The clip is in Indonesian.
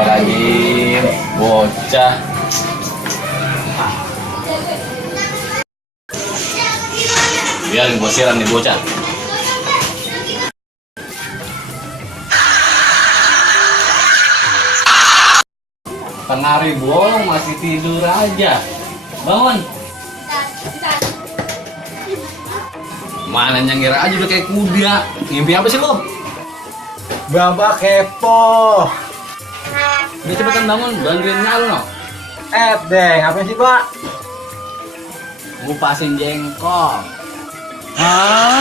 Astagfirullahaladzim, bocah. Biarin gua siram nih bocah. Tengah hari bolong masih tidur aja. Bangun. Mana nyengir aja udah kayak kuda. Ngimpi apa sih lo? Baba kepo. Udah cepetan bangun, bantuin nyalu no. Deng, apa sih, Pak? Ngupasin jengkol. Hah?